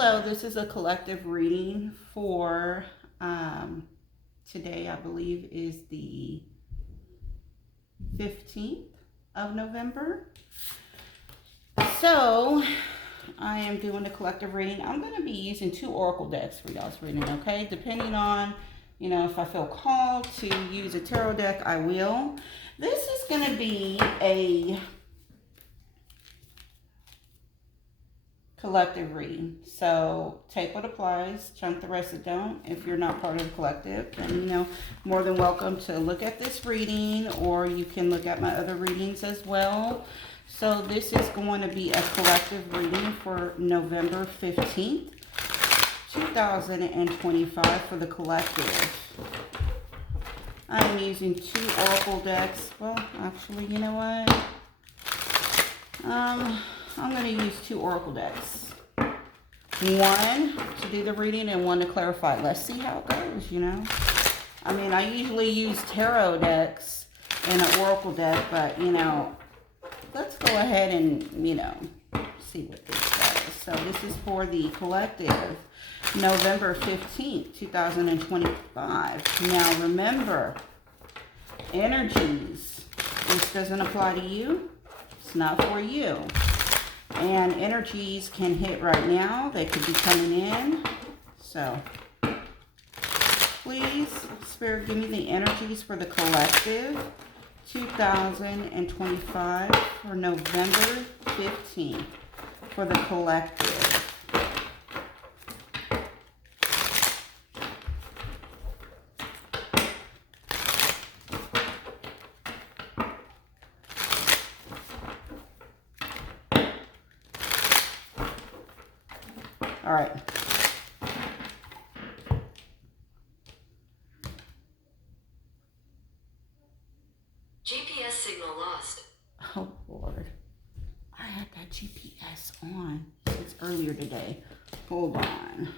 So this is a collective reading for today, I believe, is the 15th of November. So I am doing a collective reading. I'm going to be using 2 oracle decks for y'all's reading, okay? Depending on, if I feel called to use a tarot deck, I will. This is going to be a collective reading. So take what applies, chunk the rest that don't. If you're not part of the collective, then more than welcome to look at this reading, or you can look at my other readings as well. So this is going to be a collective reading for November 15th, 2025 for the collective. I'm using 2 oracle decks. Well, actually, you know what? I'm going to use 2 oracle decks. One to do the reading and one to clarify. Let's see how it goes, I mean, I usually use tarot decks and an oracle deck, but, let's go ahead and, see what this does. So this is for the collective, November 15th, 2025. Now, remember, energies. This doesn't apply to you. It's not for you. And energies can hit right now. They could be coming in. So, please, Spirit, give me the energies for the collective 2025 for November 15th for the collective. All right. GPS signal lost. Oh, Lord. I had that GPS on since earlier today. Hold on.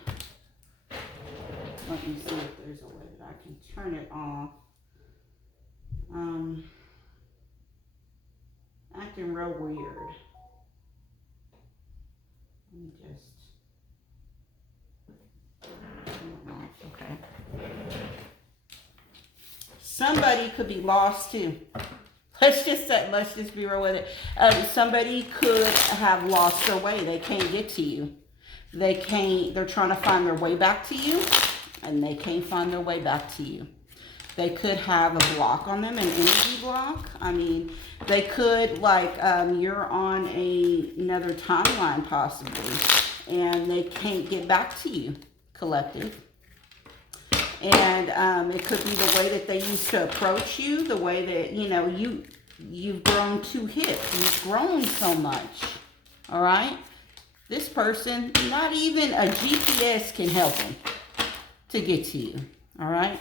Let me see if there's a way that I can turn it off. Acting real weird. Let me just... Okay. Somebody could be lost too. Let's just be real with it. Somebody could have lost their way. They can't get to you. They're trying to find their way back to you, and they can't find their way back to you. They could have a block on them, an energy block. I mean, they could, you're on another timeline possibly, and they can't get back to you, collective. And it could be the way that they used to approach you, the way that, you've grown too hip. You've grown so much, all right? This person, not even a GPS can help them to get to you, all right?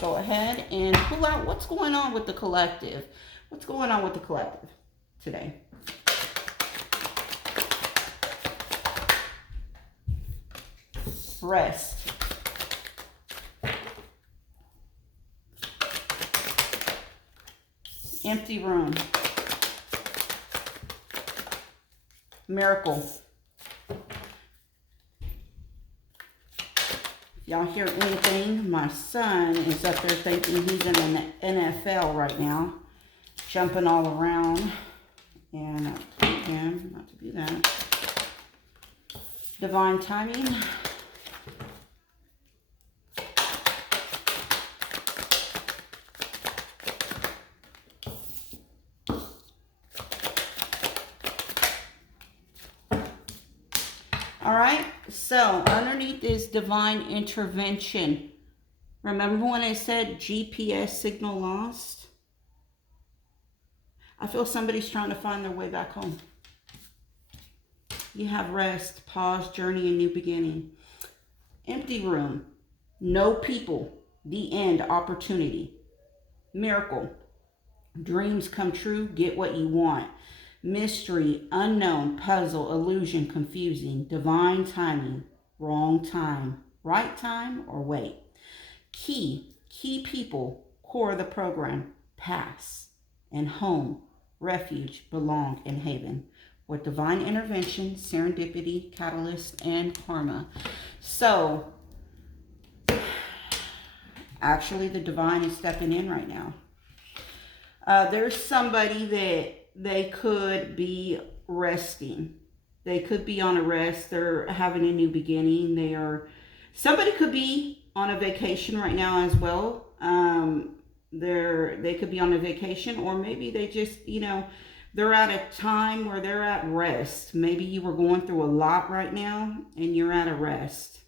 Go ahead and pull out what's going on with the collective. What's going on with the collective today? Rest. Empty room. Miracle. Y'all hear anything? My son is up there thinking he's in the NFL right now, jumping all around, and not to do that. Divine timing. All right, so underneath is divine intervention. Remember when I said GPS signal lost? I feel somebody's trying to find their way back home. You have rest, pause, journey, and new beginning. Empty room, no people, the end, opportunity. Miracle, dreams come true, get what you want. Mystery, unknown, puzzle, illusion, confusing, divine timing, wrong time, right time, or wait. Key people, core of the program, pass, and home, refuge, belong, and haven. With divine intervention, serendipity, catalyst, and karma. So, actually, the divine is stepping in right now. There's somebody that they could be resting. They could be on a rest. They're having a new beginning. Somebody could be on a vacation right now as well. They could be on a vacation, or maybe they just, they're at a time where they're at rest. Maybe you were going through a lot right now and you're at a rest,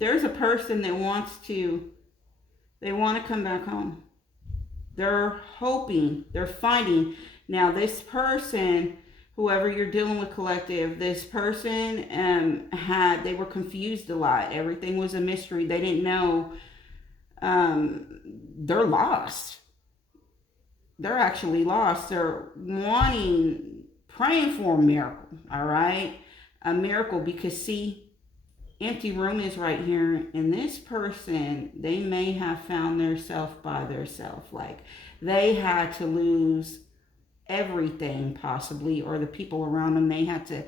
There's a person that they want to come back home. They're hoping, they're finding. Now this person, whoever you're dealing with, collective, this person they were confused a lot. Everything was a mystery. They didn't know. They're lost. They're actually lost. They're praying for a miracle, all right? A miracle, because see, empty room is right here, and this person, they may have found themselves by themselves. Like, they had to lose everything possibly, or the people around them. They had to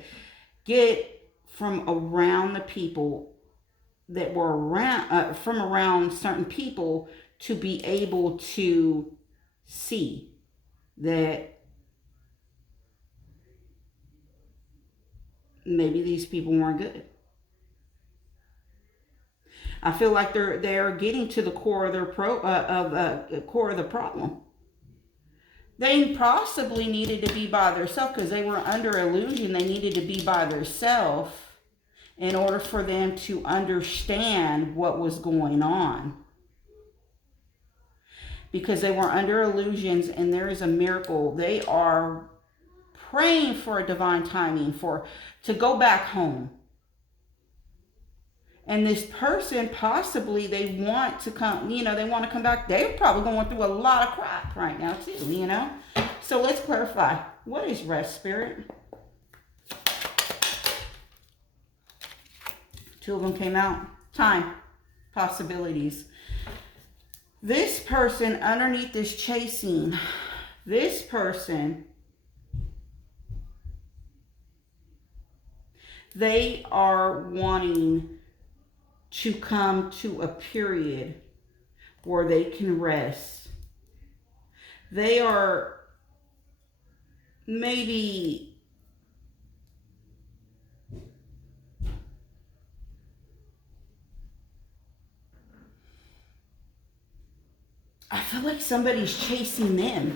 get from around the people that were around certain people, to be able to see that maybe these people weren't good. I feel like they're getting to the core of core of the problem. They possibly needed to be by themselves because they were under illusion. They needed to be by themselves in order for them to understand what was going on. Because they were under illusions, and there is a miracle. They are praying for a divine timing to go back home. And this person, possibly, they want to come, they want to come back. They're probably going through a lot of crap right now too, So let's clarify. What is rest, Spirit? Two of them came out. Time. Possibilities. This person, underneath this chasing, this person, they are wanting to come to a period where they can rest. They are maybe I feel like somebody's chasing them.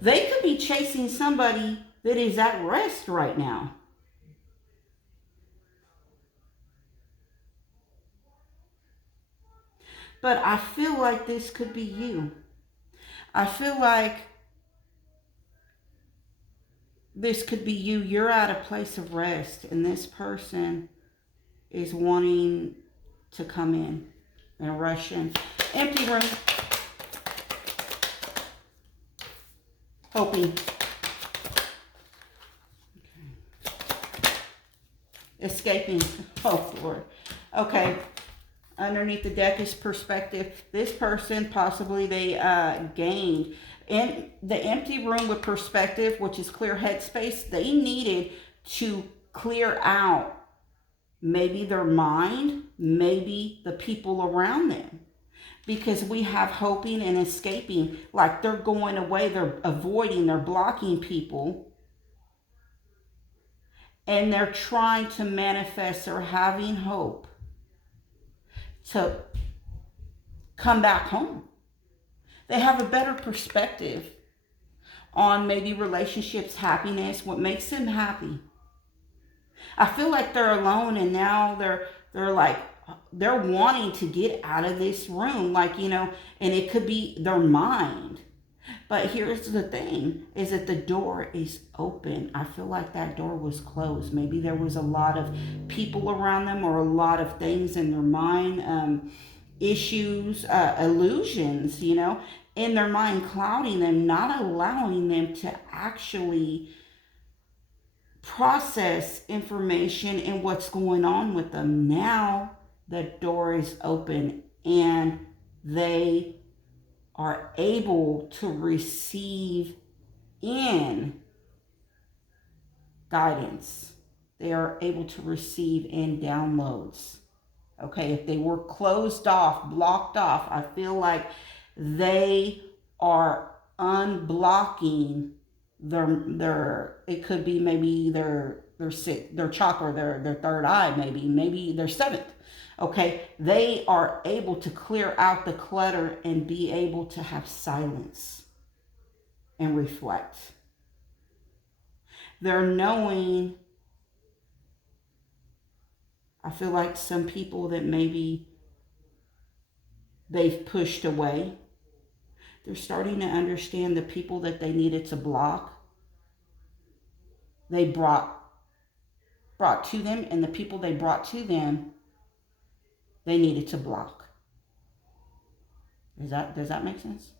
They could be chasing somebody that is at rest right now. But I feel like this could be you. I feel like this could be you. You're at a place of rest, and this person is wanting to come in and rush in. Empty room. Hoping. Okay. Escaping. Oh, Lord. Okay. Underneath the deck is perspective. This person, possibly they gained. In the empty room with perspective, which is clear headspace, they needed to clear out maybe their mind, maybe the people around them. Because we have hoping and escaping, like they're going away, they're avoiding, they're blocking people. And they're trying to manifest, they're having hope to come back home. They have a better perspective on maybe relationships, happiness, what makes them happy. I feel like they're alone, and now they're wanting to get out of this room, and it could be their mind. But here's the thing, is that the door is open. I feel like that door was closed. Maybe there was a lot of people around them, or a lot of things in their mind, issues, illusions, in their mind, clouding them, not allowing them to actually process information and what's going on with them. Now the door is open and they are able to receive in guidance. They are able to receive in downloads. Okay, if they were closed off, blocked off, I feel like they are unblocking their it could be maybe their chakra, their third eye, maybe their seventh. Okay, they are able to clear out the clutter and be able to have silence and reflect. They're knowing, I feel like some people that maybe they've pushed away, they're starting to understand the people that they needed to block, they brought to them, and the people they brought to them, they needed to block. Does that make sense?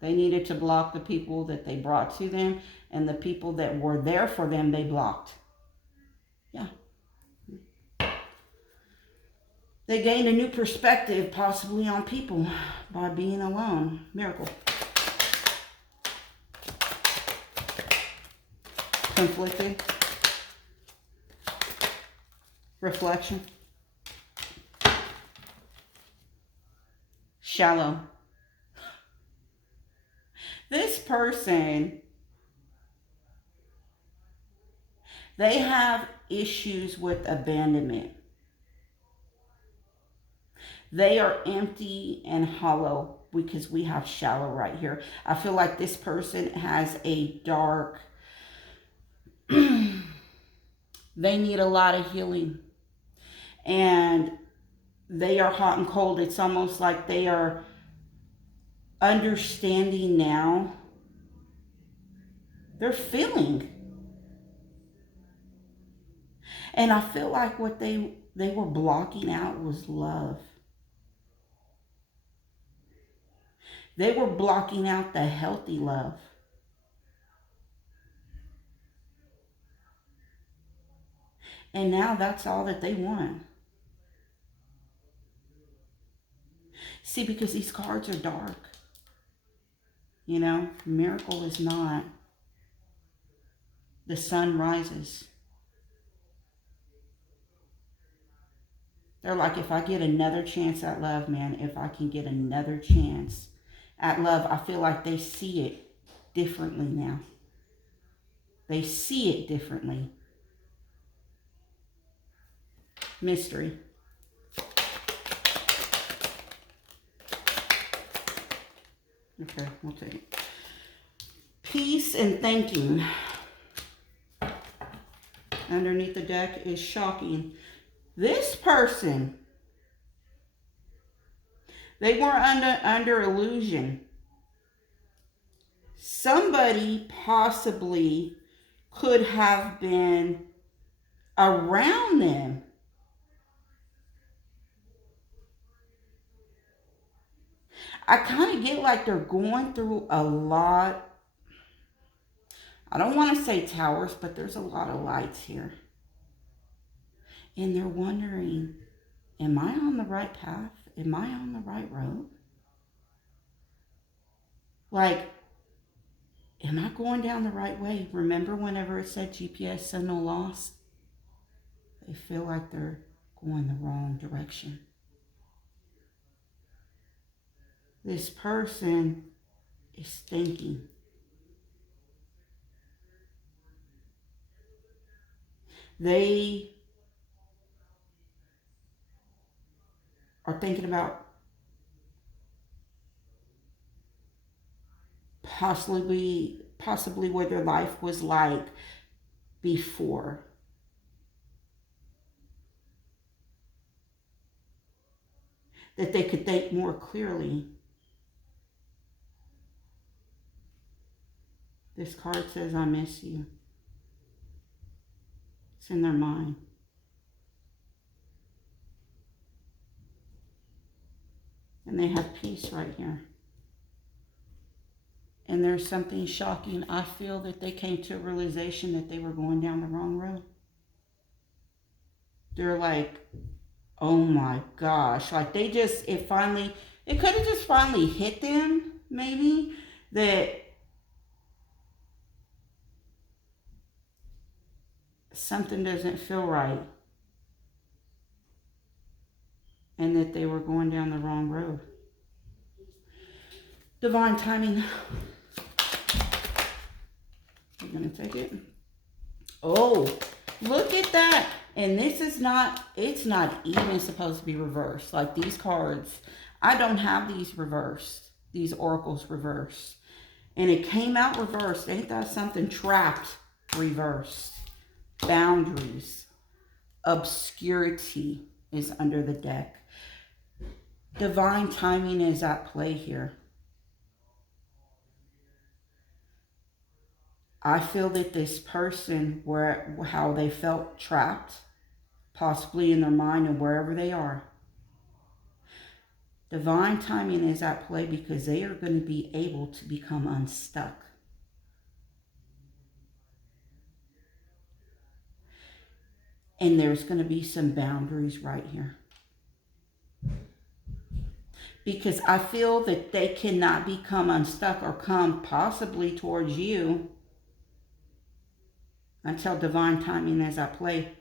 They needed to block the people that they brought to them, and the people that were there for them, they blocked. Yeah. They gained a new perspective, possibly on people, by being alone. Miracle. Conflicted. Reflection. Shallow. This person, they have issues with abandonment. They are empty and hollow because we have shallow right here. I feel like this person has a dark, they need a lot of healing. And they are hot and cold. It's almost like they are understanding now. They're feeling. And I feel like what they were blocking out was love. They were blocking out the healthy love. And now that's all that they want. See, because these cards are dark. You know, miracle is not. The sun rises. They're like, if I get another chance at love, man, if I can get another chance at love, I feel like they see it differently now. They see it differently. Mystery. Okay, we'll take it. Peace and thanking. Underneath the deck is shocking. This person, they were under illusion. Somebody possibly could have been around them. I kind of get like they're going through a lot. I don't want to say towers, but there's a lot of lights here. And they're wondering, am I on the right path? Am I on the right road? Like, am I going down the right way? Remember whenever it said GPS signal lost? They feel like they're going the wrong direction. This person is thinking. They are thinking about possibly what their life was like before. That they could think more clearly. This card says, I miss you. It's in their mind. And they have peace right here. and there's something shocking. I feel that they came to a realization that they were going down the wrong road. They're like, oh my gosh. Like it could have just finally hit them, maybe, that something doesn't feel right. And that they were going down the wrong road. Divine timing. I'm going to take it. Oh, look at that. And it's not even supposed to be reversed. Like these cards, I don't have these reversed. These oracles reversed. And it came out reversed. Ain't that something? Trapped, reversed. Boundaries. Obscurity is under the deck. Divine timing is at play here. I feel that this person, how they felt trapped, possibly in their mind and wherever they are. Divine timing is at play because they are going to be able to become unstuck. And there's going to be some boundaries right here. Because I feel that they cannot become unstuck or come possibly towards you until divine timing is at play.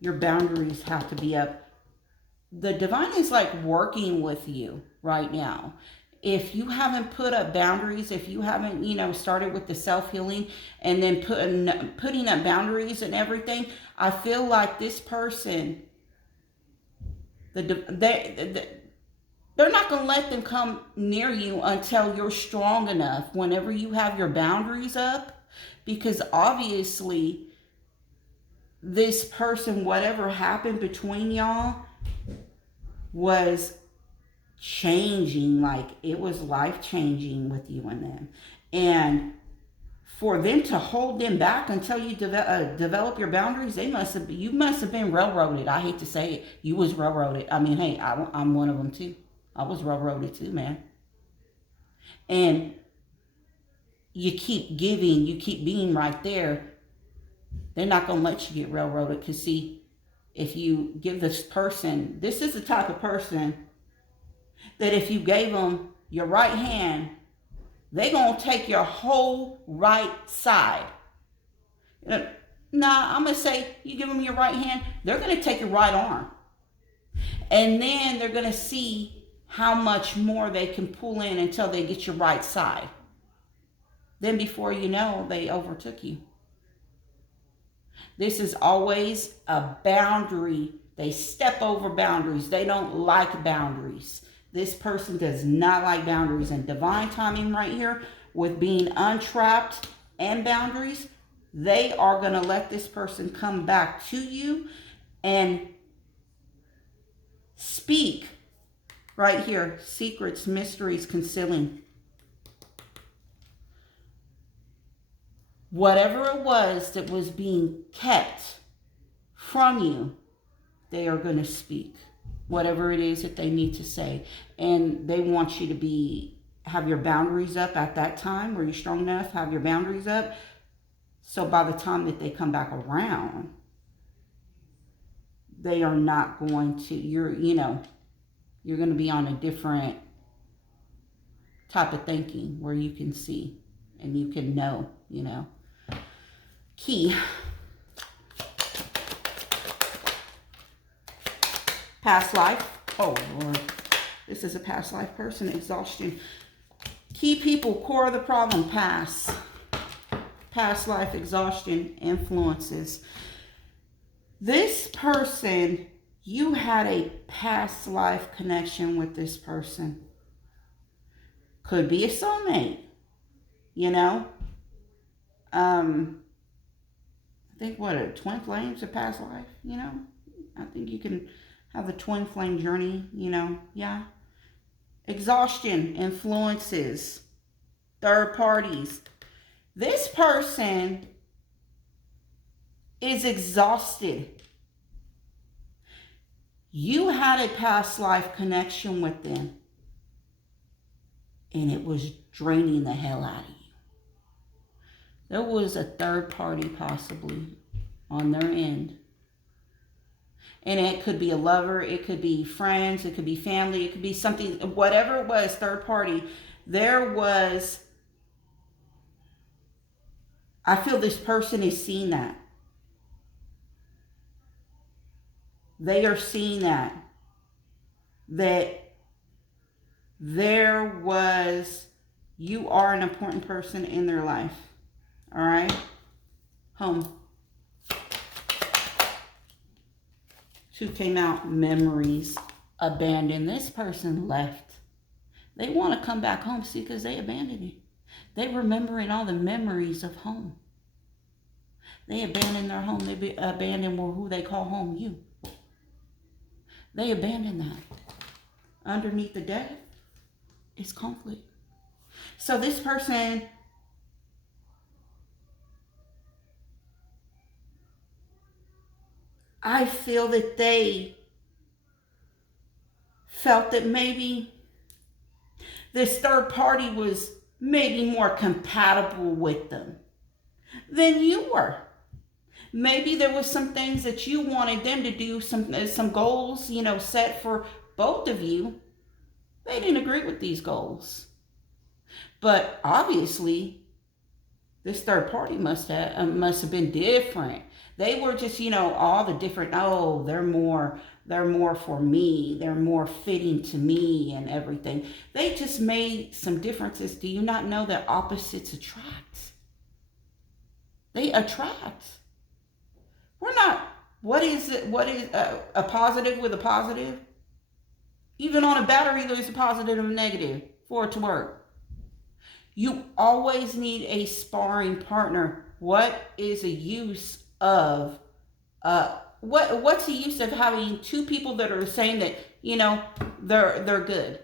Your boundaries have to be up. The divine is like working with you right now. If you haven't put up boundaries, if you haven't, started with the self-healing and then putting up boundaries and everything, I feel like this person, they're not going to let them come near you until you're strong enough whenever you have your boundaries up. Because obviously, this person, whatever happened between y'all, was changing. Like, it was life-changing with you and them. And for them to hold them back until you develop your boundaries, you must have been railroaded. I hate to say it. You was railroaded. I mean, hey, I'm one of them too. I was railroaded too, man. And you keep giving, you keep being right there. They're not going to let you get railroaded. Because see, if you give this person, this is the type of person that if you gave them your right hand, they're going to take your whole right side. Nah, I'm going to say you give them your right hand, they're going to take your right arm. And then they're going to see how much more they can pull in until they get your right side. Then before you know, they overtook you. This is always a boundary. They step over boundaries. They don't like boundaries. This person does not like boundaries. And divine timing right here with being untrapped and boundaries, they are going to let this person come back to you and speak right here. Secrets, mysteries, concealing. Whatever it was that was being kept from you, they are going to speak. Whatever it is that they need to say. And they want you to have your boundaries up at that time. Were you strong enough? Have your boundaries up. So by the time that they come back around, they are not going to, you're going to be on a different type of thinking where you can see and you can know. Key. Past life. Oh, Lord. This is a past life person. Exhaustion. Key people. Core of the problem. Past life. Exhaustion. Influences. This person, you had a past life connection with this person. Could be a soulmate. I think a twin flame's a past life, I think you can have the twin flame journey, yeah. Exhaustion, influences, third parties. This person is exhausted. You had a past life connection with them. and it was draining the hell out of you. There was a third party possibly on their end. And it could be a lover, it could be friends, it could be family, it could be something, whatever it was, third party. There was, I feel this person is seeing that. They are seeing that there was, you are an important person in their life. All right? Home. 2 came out, memories, abandoned. This person left. They want to come back home, see, because they abandoned it. They remembering all the memories of home. They abandoned their home. They abandoned who they call home, you. They abandoned that. Underneath the death is conflict. So this person, I feel that they felt that maybe this third party was maybe more compatible with them than you were. Maybe there was some things that you wanted them to do, some goals, set for both of you. They didn't agree with these goals. But obviously, this third party must have been different. They were just, all the different, they're more for me. They're more fitting to me and everything. They just made some differences. Do you not know that opposites attract? They attract. We're not, what is a positive with a positive? Even on a battery, there's a positive and a negative for it to work. You always need a sparring partner. What is a use of, what's the use of having 2 people that are saying that, they're good?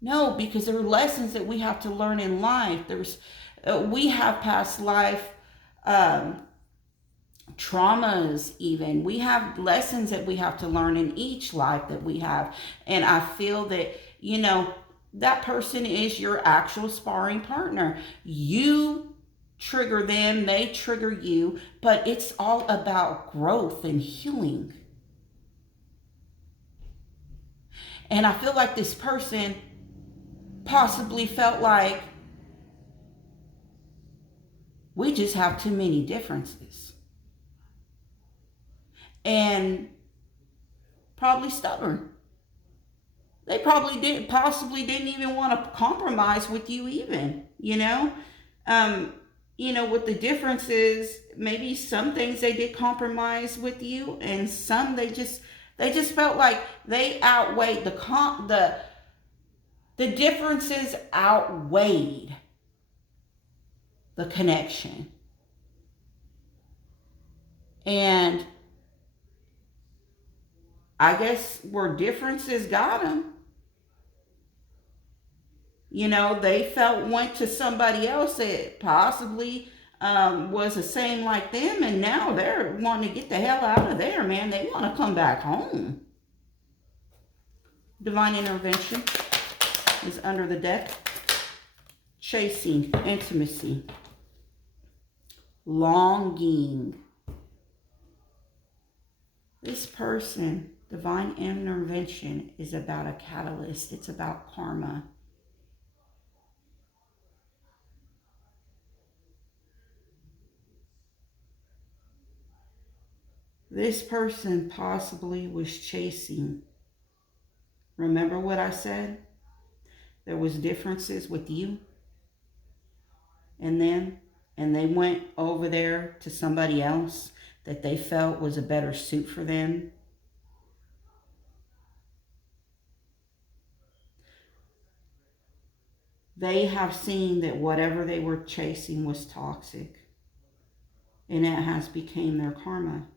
No, because there are lessons that we have to learn in life. We have past life, traumas even. We have lessons that we have to learn in each life that we have. And I feel that, that person is your actual sparring partner. You trigger them, they trigger you, but it's all about growth and healing. And I feel like this person possibly felt like we just have too many differences. And probably stubborn. They possibly didn't even want to compromise with you even, what the difference is, maybe some things they did compromise with you, and some they just felt like they outweighed the differences outweighed the connection. And I guess where differences got them, they went to somebody else that possibly was the same like them, and now they're wanting to get the hell out of there, man. They want to come back home. Divine intervention is under the deck. Chasing, intimacy, longing. This person, divine intervention, is about a catalyst. It's about karma. This person possibly was chasing. Remember what I said? There was differences with you and them, and they went over there to somebody else that they felt was a better suit for them. They have seen that whatever they were chasing was toxic, and it has become their karma.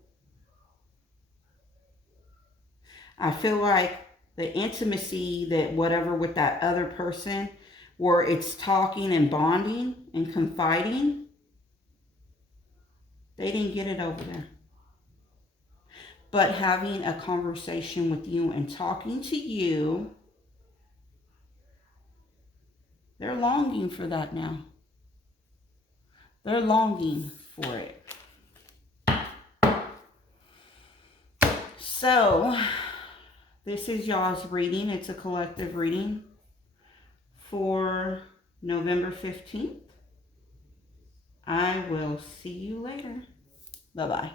I feel like the intimacy that whatever with that other person, where it's talking and bonding and confiding, they didn't get it over there. But having a conversation with you and talking to you They're longing for that now. They're longing for it. So, this is y'all's reading. It's a collective reading for November 15th. I will see you later. Bye-bye.